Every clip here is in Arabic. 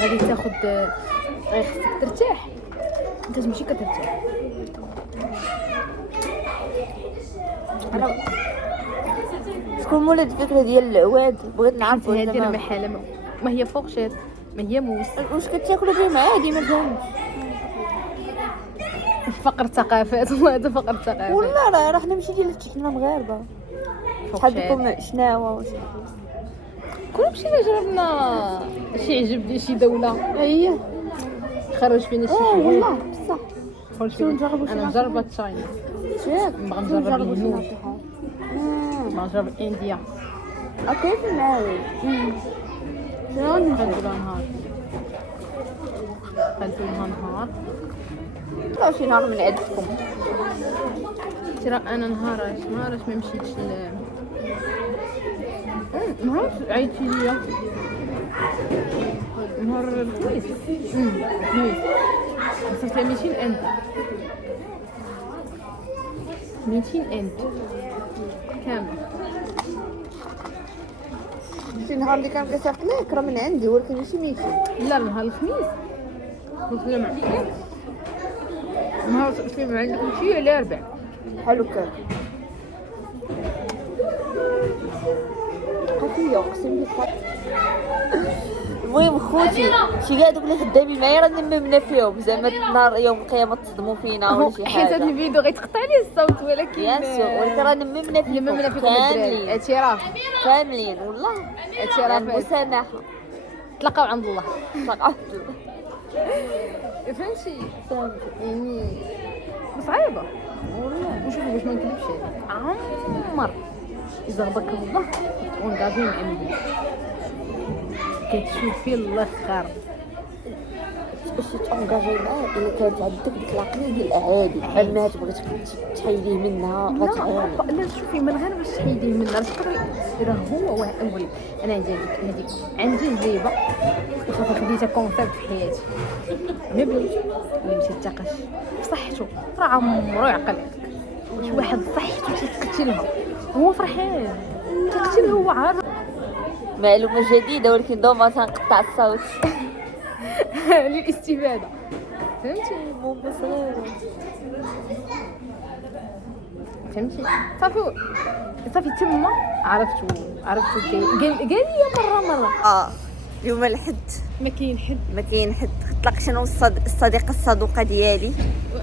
غادي تاخد خصك ترتاح، كتمشي كترتاح. انا شكون مولد الفكره ديال العواد؟ بغيت نعرف هذه راه محاله، ما هي فوقشات، ما هي موس. واش كتاكلوا به مع عادي؟ ما فهمتش. فقر ثقافات والله، هذا فقر ثقافات والله راه حنا ماشي ديال حنا مغاربه. شحال بكم شناوه كل مشينا جربنا شي عجبني شي دوله هي خرج فينا شي حاجه. والله بصح خرج فينا. انا مجربه تشاينا، نبغى نجرب الهنود، نبغى نجرب انديا. كيف معايا شنو غنديرها نهار، غنديرها نهار. لا شي نهار من عندكم. ترى انا نهاراش ما مشيتش نهار عيطتي ليا نهار الخميس. الخميس صرت 200 انت 200 انت كامل. شي نهار اللي كان كتصيفط لك راه من عندي، ولكن ماشي 200. لا نهار الخميس قلت لهم نهار فيه ما عندكم شي على 4 بحال هكا قفيه اقسم بالله. المهم خوتي شي كاع دوك اللي خدامين معايا راه نممنا فيهم، زعما نهار يوم القيامه تصدموا فينا ولا شي حاجه. حيت هذا الفيديو غيتقطع ليه الصوت، ولكن يا سو ولكن راه نممنا فيهم كاملين. اعتراف كاملين والله، اعتراف مسامحه. تلقاو عند الله. فهمتي فهمت يعني صعيبه والله. وشوفوا باش ما نكذبش عليك، عمر اذا غضبك الله ونقاضي مع ملي كتشوفي الاخر باش تانكاجي معاه. الا كانت عندك ديك العقليه ديال الاعادي، اما تبغي تحيديه منها غتعاني. لا شوفي من غير باش تحيديه منها تقدري. راه هو اول انا عندي هذيك عندي جريبه وصافي خديتها كونسيبت في حياتي. مبلي اللي مشى تقش بصحته راه عمرو يعقل. واش واحد صحته تقتلها هو فرحان تقتلها هو عارف. معلومه جديده ولكن دوما تنقطع الصوت للاستفاده. فهمتي مو صغير فهمتي صافي تما عرفتو قال لي مره اليوم الحد ما كاين حد طلق شنو الصديقه الصدوقه ديالي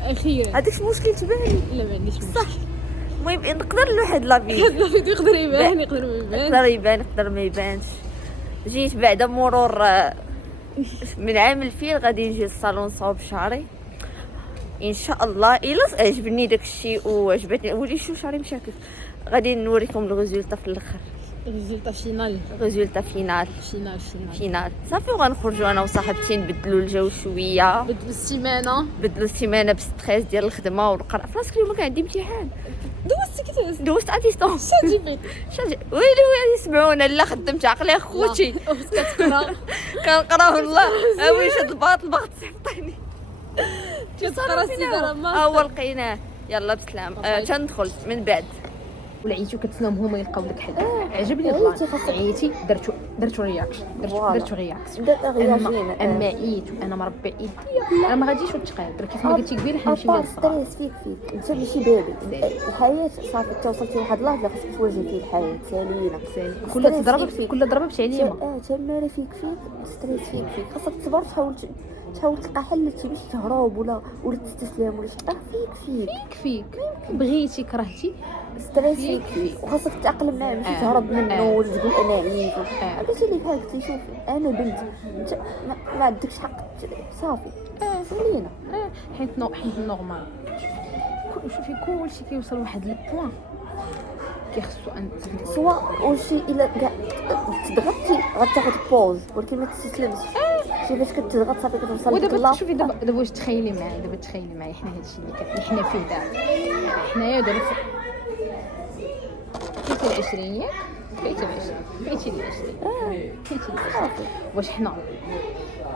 اخيرا. هذاك المشكل تبان لا ما عنديش مشكل. صح. المهم نقدر لواحد لافيديو يقدر يبان يقدر ما يبانش. جيت بعد مرور من عام الفيل غادي نجي للصالون نصاوب شعري ان شاء الله. الا عجبني داك الشيء وعجبتني ولي شو شعري مشاكل غادي نوريكم الريزولطا في الاخر. ريزولطا فينال صافي. وغنخرجوا انا وصاحبتي نبدلوا الجو شويه، بدلوا السيمانه بستريس ديال الخدمه والقراءه. فراسك اليوم كان عندي امتحان دوزت اتيستون ويلي يسمعونا. لا خدمت عقلي اخوتي كنقرا والله واش هاد الباطل باغا تصيفطيني تقرا السيجاره ما لقيناه. يلا بسلام. تندخل من بعد ولعيتو كتسناهم هما يلقاو لك حل. عجبني عيتي درتو رياكشن اما عييت انا مربي ايدي انا ما غاديش وتقاد. راه كيف ما قلتي قبيله حنا ماشي ستريس فيك انت ماشي بابي. الحياه صافي توصلتي لواحد اللحظه خاصك تواجهي فيه الحياه سالينا. كل ضربه بتعليمه. تماره فيك ستريس فيك خاصك تصبر تحاول تلقى حل باش تهرب ولا تستسلم ولا شي. فيك بغيتي كرهتي ستريس فيك وخاصك تتاقلم معاه ماشي تهرب منه ولا تقول انا عييت. قلتي لي بحال قلتي شوفي انا بنت انت ما عندكش حق صافي سالينا. حيت نورمال. شوفي كلشي كيوصل لواحد البوان كيخصو ان سواء وشي الا كاع تضغطتي غتاخد بوز ولكن ما تستسلمش. شي فاش كتضغط صافي كتوصل لك ودابا شوفي دابا واش تخيلي معايا حنا هادشي اللي حنا فيه دابا. حنايا دابا كيتي العشرين ياك كيتي العشرين واش حنا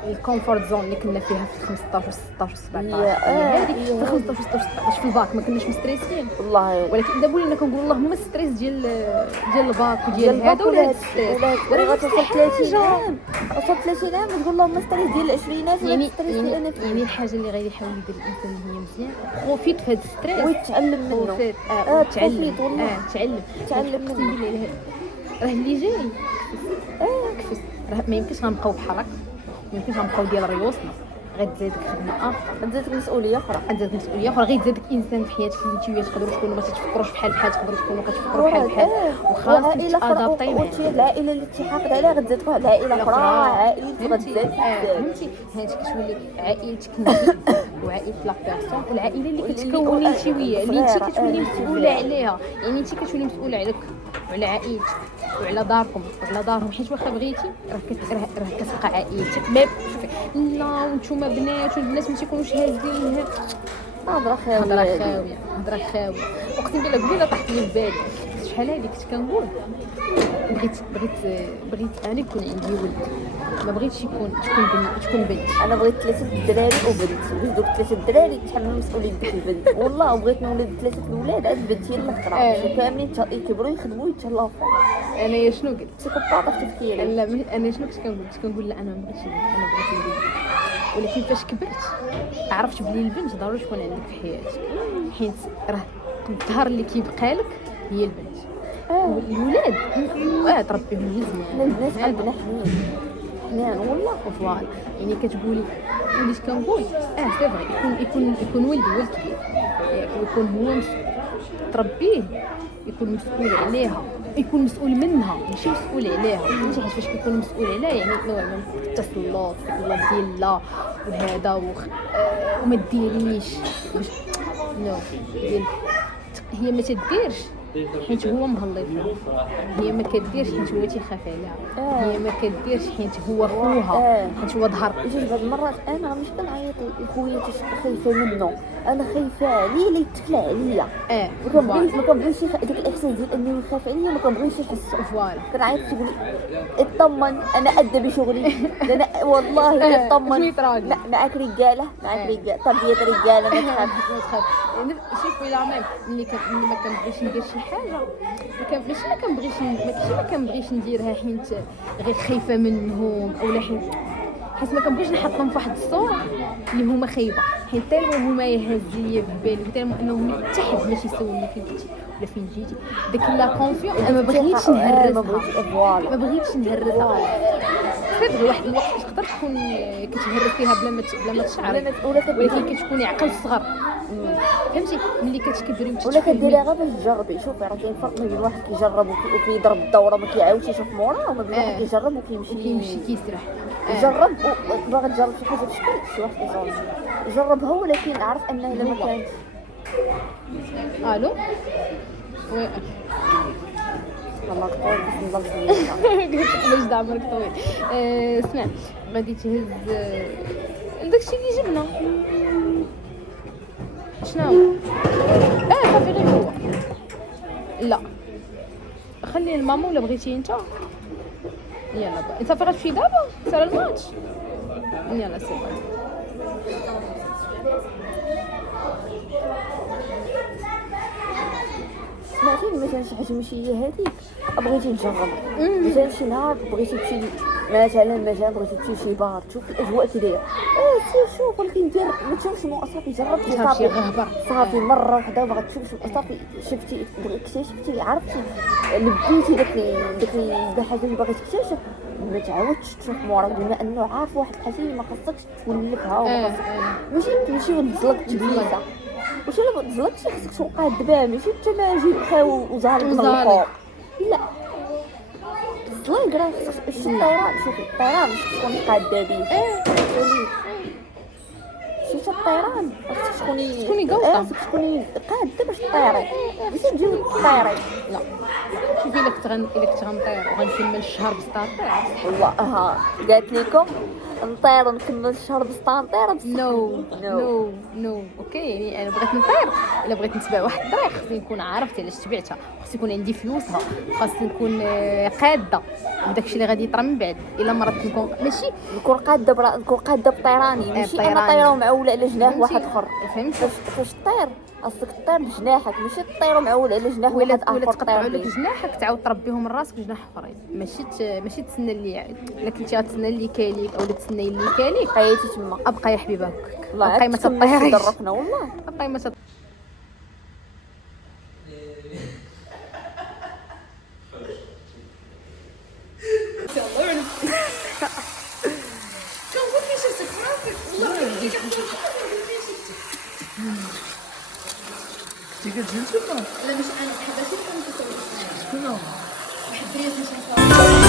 الكومفورت زون اللي كنا فيها في 15 و16 و17 هي هذيك في 15 و16 و17 في الباك ما كناش مستريسين والله. ولكن دابا ولينا كنقول اللهم ستريس ديال الباك وديال هذا ولا هذا ستريس ولا غتوصل 30 عام، وصل 30 عام تقول لهم ستريس ديال العشرينات ولا ستريس ديال انا يعني الحاجه اللي غادي يحاول يدير الانسان اللي هي مزيان بروفيت في هذا الستريس ويتعلم منه. بروفيت تعلم والله. تعلم منه. اقسم بالله راه اللي جاي كفس راه ما يمكنش غنبقاو بحالك، ما يمكنش غنبقاو ديال ريوسنا، غتزادك خدمه اخرى، غتزيدك مسؤوليه اخرى، غتزادك مسؤوليه اخرى، غيتزادك انسان في حياتك اللي نتوما تقدروا تكونوا ما تتفكروش بحال تقدروا تكونوا كتفكروا بحال وخاصك تادابطي معاه. العائله اللي تحافظ عليها غتزادك واحد العائله اخرى، عائلتك غتزاد. فهمتي هانت كتولي عائلتك انت وعائله لا بيرسون والعائله اللي كتكوني انت وياه اللي انت كتولي مسؤوله عليها، يعني انت كتولي مسؤوله عليك وعلى عائلتك وعلى داركم وعلى دارهم، حيت واخا بغيتي راه كتبقى عائلتك ما شوفي لا وانتوما بنات والبنات ما تيكونوش هازين هضره خاويه هضره خاويه اقسم بالله قبيله طاحت لي في بالي شحال هادي كنت كنقول بغيت انا يكون عندي ولد، ما بغيتش تكون بنت. انا بغيت 3 دراري وبنت، باش دوك 3 دراري يتحملوا مسؤوليه ديك البنت، والله بغيت نولد 3 الولاد عاد البنت هي الاخرى كاملين يكبروا يخدموا يتهلاو فيها. انا شنو قلت سيكوباطه في تفكيري. لا انا شنو كنت كنقول لا انا ما بغيتش البنت، انا بغيت الولد، ولكن فاش كبرت عرفت بلي البنت ضروري تكون عندك في حياتك، حيت راه الظهر اللي كيبقى لك هي البنت. والولاد تربيهم مزيان، البنات عندنا حنين والله فوالا، يعني كتقولي وليت كنقول سي فري يكون ولد كبير، ويكون هو تربيه، يكون مسؤول عليها، يكون مسؤول منها ماشي مسؤول عليها، فهمتي؟ حيت فاش كيكون مسؤول عليها يعني نوع من التسلط ديال لا وهذا وما ديريش باش نو ديال هي ما تديرش حيت هو مهلي فيها، هي ما كديرش حيت هو تيخاف عليها، هي ما كديرش حيت هو خوها، حيت هو ظهر. جوج بعض المرات انا مش كنعيط لخويا خايفه منه، انا خايفه عليه لا يتكل عليا، ما كنبغيش داك الاحساس ديال انه يخاف عليا، ما كنبغيش يحس. فوالا كنعيط تقول اطمن انا ادى بشغلي، انا والله اطمن معاك رجاله طبيعه رجاله ما تخاف. شوف ولا عمام ملي ما كنبغيش ندير شي حاجه ماشي ما كنبغيش نديرها حيت غير خايفه منهم اولا حيت ما كنبغيش نحطهم في واحد الصوره اللي هما خايبه، حيت حتى هما يهز ليا في بالي حتى انهم حتى حد ماشي يسولني فين كنتي ولا فين جيتي، داك لا كونفيون انا ما بغيتش نهرسها، ما بغيتش نهرسها. صافي واحد الوقت تقدر تكون كتهرس فيها بلا ما تشعري، ولكن كتكوني عقل صغر، فهمتي؟ ملي كتكبري ولا كديريها غير باش تجربي. شوفي راه كاين فرق بين واحد كيجرب وكيضرب الدوره ما كيعاودش يشوف موراه، وما بين واحد كيجرب وكيمشي كيسرح. جرب باغي تجرب شي حاجه بشكل شي واحد كيصور جربها، ولكن عرف انه الا ما كانش. الو وي والله طول بس نضل فيا علاش دا عمرك طويل. اسمع غادي تهز داكشي اللي جبنا شنو صافي غير هو لا خلي الماما ولا بغيتي انت يلا انت صافي غتمشي دابا سالا الماتش يلا سير. سمعتي مثلا شي حاجه ماشي هي هذيك بغيتي تجرب، مثلا شي نهار بغيتي تمشي مثلا بغيتي تمشي شي بار تشوف الاجواء كي دايره سير شوف، ولكن دير ما تشوفش صافي جربتي صافي مره وحده وبغات تشوف صافي شفتي اكتشفتي عرفتي لبيتي داك الحاجه اللي باغي تكتشف، ما تعاودش تشوف مورا بما انه عارف واحد الحاجه ما خصكش تولفها وما خصكش ماشي تزلق تبليسه واش الا تزلقتي خصك توقع الدبا ماشي حتى ما يجي خاو وزهر الفوق لا الزلاق راه خصك الطيران. شوفي الطيران خصك تكوني قاده به شتي الطيران خصك تكوني قوطه، خصك تكوني قاده باش تطيري ماشي تجي طيري. لا شوفي الا كنت غنطير وغنكمل الشهر بسطار طير والله قالت لكم نطير ونكمل الشهر بسطانطير بصح نو اوكي. يعني انا بغيت نطير، الا بغيت نتبع واحد الطريق خصني نكون عرفت علاش تبعتها، خصني يكون عندي فلوسها، خاصني نكون قاده وداكشي اللي غادي يطرى من بعد. الا مرات نكون ماشي نكون قاده بطيراني، ماشي انا طايره ومعوله على جناح واحد اخر. فهمتي؟ فاش طير خاصك طير بجناحك، ماشي طير ومعول على جناح ولا واحد اخر تقطعوا طير لك به. جناحك تعاود تربيهم من راسك جناح اخرين، ماشي تسنى اللي الا كنتي غتسنى اللي كاليك او تسنى اللي كاليك حياتي تما. ابقى يا حبيبه هكاك، والله ابقى ما تطيريش، ضركنا والله. ابقى ما تيجي تجلسوا؟ لا مش انا حبيت شكون واحد دريس